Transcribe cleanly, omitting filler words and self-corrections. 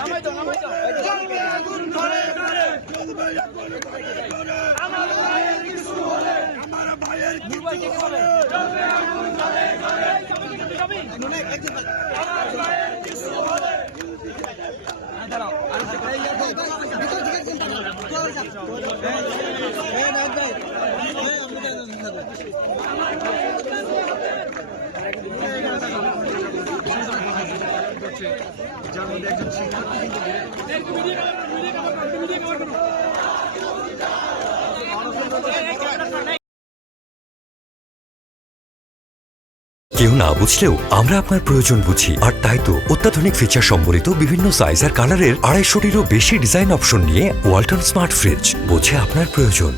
নামাই দাও জ্বলবে আগুন ঘরে ঘরে আমার ভাইয়ের কিছু হলে আমার ভাইয়ের কিছু হলে জ্বলবে আগুন ঘরে ঘরে আমার ভাইয়ের কিছু হলে দাঁড়াও যার মধ্যে একজন শিক্ষার্থী কেউ না বুঝলেও আমরা আপনার প্রয়োজন বুঝি, আর তাই তো অত্যাধুনিক ফিচার সম্বলিত বিভিন্ন সাইজ আর কালারের 250টিরও বেশি ডিজাইন অপশন নিয়ে ওয়ালটন স্মার্ট ফ্রিজ বোঝে আপনার প্রয়োজন।